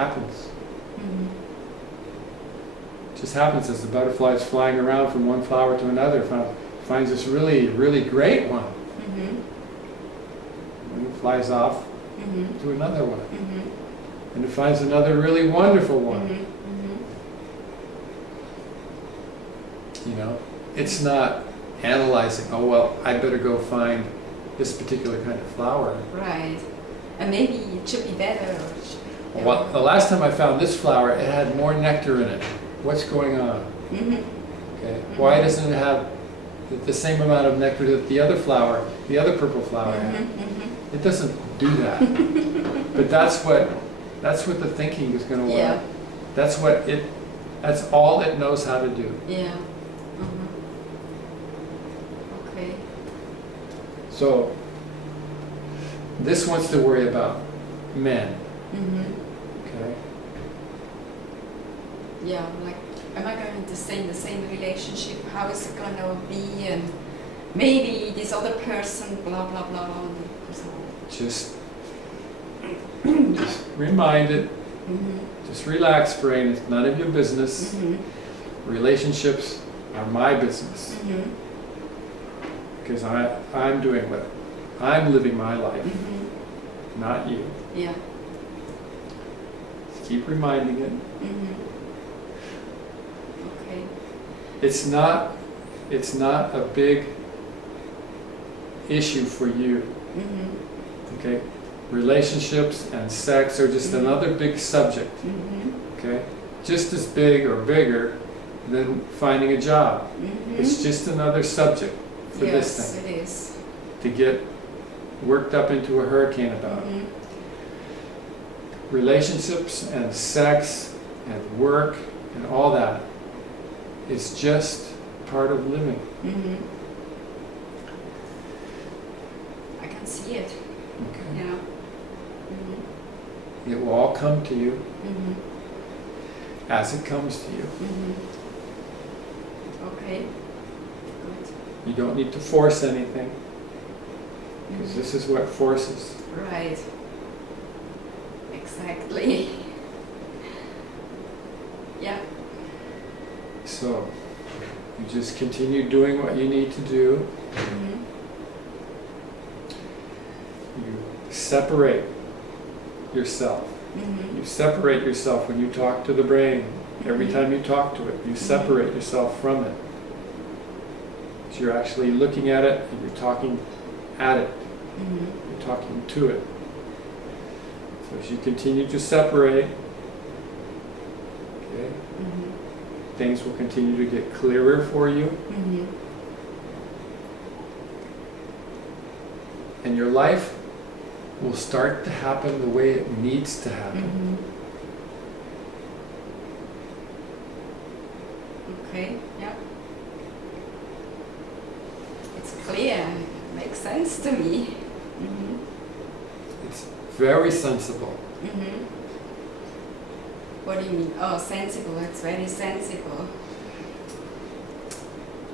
happens. Just happens as the butterfly is flying around from one flower to another, finds this really, really great one. And it flies off to another one. And it finds another really wonderful one. You know, it's not analyzing, oh well, I better go find this particular kind of flower. Right. And maybe it should be better. Or Well, the last time I found this flower, it had more nectar in it. What's going on? Okay. Why doesn't it have the same amount of nectar that the other flower, the other purple flower had? It doesn't do that. But that's what the thinking is going to work. That's all it knows how to do. Yeah. Okay. So this wants to worry about men. Okay. Yeah, like, am I going to stay in the same relationship? How is it going to be? And maybe this other person, blah, blah, blah. So. Just remind it. Just relax, brain. It's none of your business. Relationships are my business. Because I'm doing what I'm living my life, not you. Yeah. Just keep reminding it. Okay. It's not a big issue for you. Okay? Relationships and sex are just another big subject. Okay? Just as big or bigger than finding a job. It's just another subject for this thing. Yes, it is. To get worked up into a hurricane about. Relationships and sex and work and all that is just part of living. I can see it. Okay. Yeah. It will all come to you as it comes to you. Okay. Good. You don't need to force anything, because this is what forces. Right. Exactly. Yeah. So you just continue doing what you need to do. You separate yourself. You separate yourself when you talk to the brain. Every time you talk to it, you separate yourself from it. So you're actually looking at it and you're talking at it. You're talking to it. So as you continue to separate, okay, things will continue to get clearer for you. And your life will start to happen the way it needs to happen. Okay, yeah. It's clear, it makes sense to me. It's very sensible. What do you mean? Oh, sensible, it's very sensible.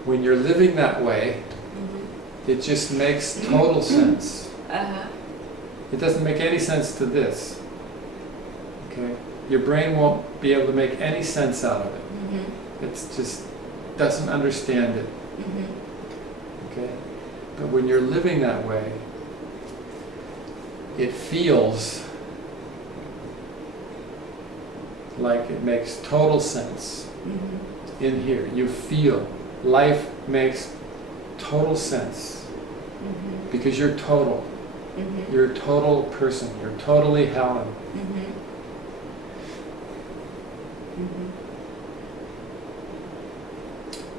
When you're living that way, it just makes total sense. It doesn't make any sense to this. Okay? Your brain won't be able to make any sense out of it. It just doesn't understand it. Okay? But when you're living that way, it feels like it makes total sense in here. You feel life makes total sense because you're total. You're a total person. You're totally Helen.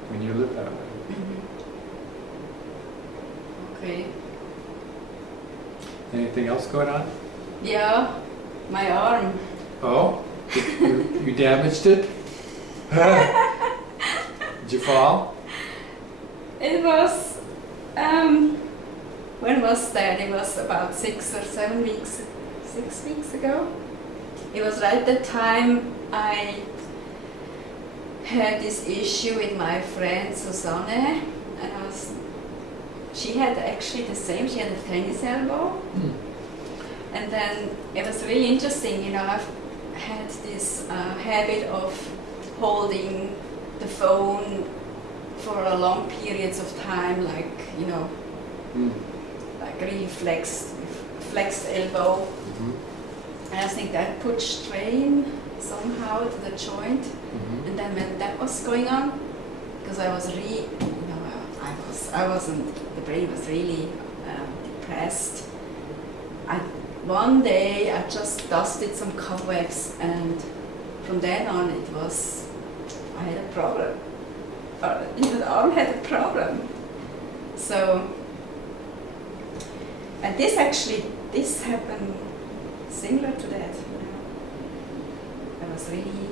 When you live that way. Okay. Anything else going on? Yeah, my arm. Oh? You damaged it? Did you fall? It was, when was that? It was about 6 or 7 weeks, 6 weeks ago. It was right the time I had this issue with my friend Susanne, and she had actually the same, she had a tennis elbow. And then it was really interesting, I've had this habit of holding the phone for a long periods of time, like, you know, like really flexed elbow. Mm-hmm. And I think that put strain somehow to the joint. Mm-hmm. And then when that was going on, because I was I wasn't, the brain was really depressed. One day I just dusted some cobwebs, and from then on I had a problem. The arm had a problem. So, and this happened similar to that. You know. I was really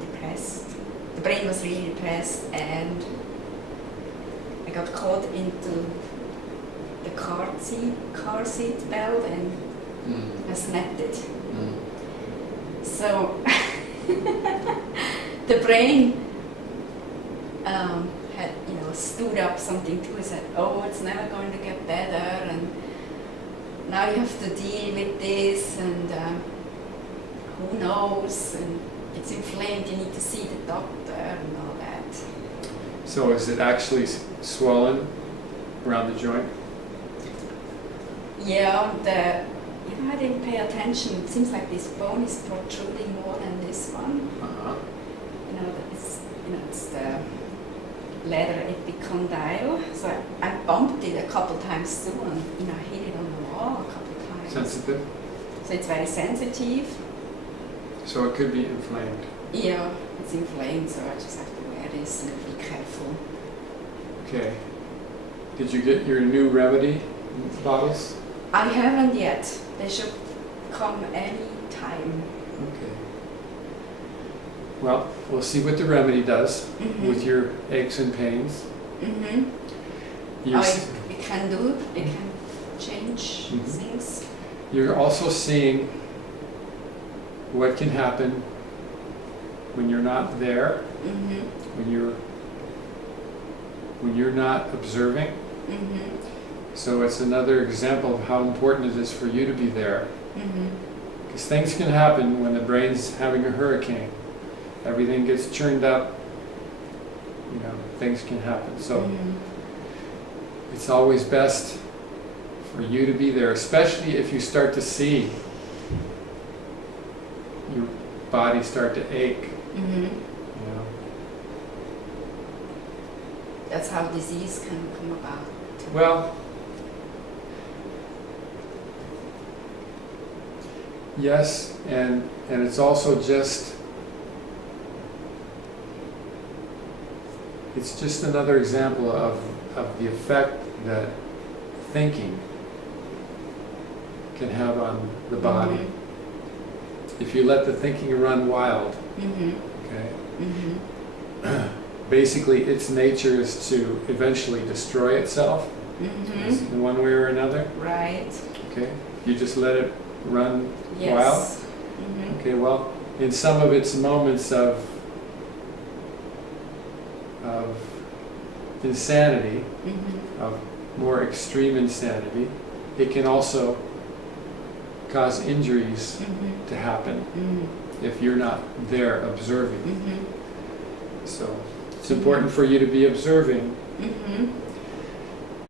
depressed. The brain was really depressed, and I got caught into the car seat belt, and I snapped it. So the brain had, you know, stood up something too. It said, "Oh, it's never going to get better, and now you have to deal with this, and who knows, and it's inflamed. You need to see the doctor and all that." So is it actually swollen around the joint? Yeah, I didn't pay attention. It seems like this bone is protruding more than this one. Uh-huh. It's the leather epicondyle. So I bumped it a couple times too, and hit it on the wall a couple times. Sensitive? So it's very sensitive. So it could be inflamed. Yeah, it's inflamed, so I just have to wear this and be careful. Okay. Did you get your new remedy bottles? I haven't yet. They should come any time. Okay. Well, we'll see what the remedy does with your aches and pains. Mm-hmm. It can change things. You're also seeing what can happen when you're not there, when you're not observing. So it's another example of how important it is for you to be there. Because things can happen when the brain's having a hurricane. Everything gets churned up, things can happen. So it's always best for you to be there, especially if you start to see your body start to ache. That's how disease can come about. Well, yes, and it's also just another example of the effect that thinking can have on the body. If you let the thinking run wild, okay? Basically, its nature is to eventually destroy itself in one way or another. Right. Okay. You just let it run Yes. wild. Okay. Well, in some of its moments of insanity, of more extreme insanity, it can also cause injuries to happen if you're not there observing. So it's important for you to be observing